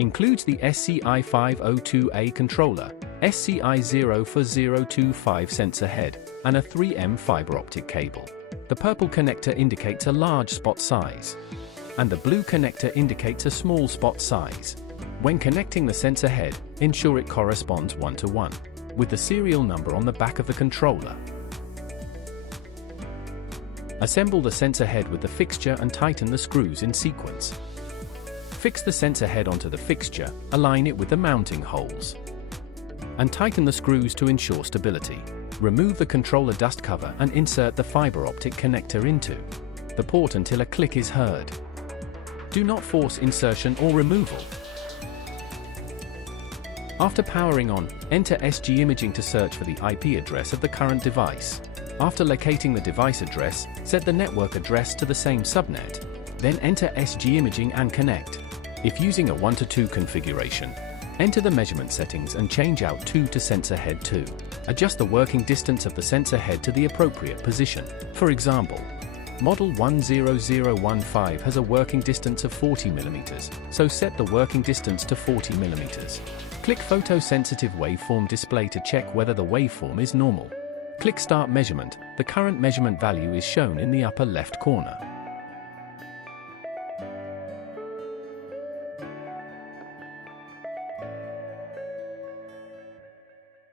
Includes the SCI 502A controller, SCI 04025 sensor head, and a 3M fiber optic cable. The purple connector indicates a large spot size, and the blue connector indicates a small spot size. When connecting the sensor head, ensure it corresponds 1:1 with the serial number on the back of the controller. Assemble the sensor head with the fixture and tighten the screws in sequence. Fix the sensor head onto the fixture, align it with the mounting holes, and tighten the screws to ensure stability. Remove the controller dust cover and insert the fiber optic connector into the port until a click is heard. Do not force insertion or removal. After powering on, enter SG Imaging to search for the IP address of the current device. After locating the device address, set the network address to the same subnet. Then enter SG Imaging and connect. If using a 1:2 configuration, enter the measurement settings and change out 2 to sensor head 2. Adjust the working distance of the sensor head to the appropriate position. For example, model 10015 has a working distance of 40 mm, so set the working distance to 40 mm. Click Photosensitive Waveform Display to check whether the waveform is normal. Click Start Measurement. The current measurement value is shown in the upper left corner.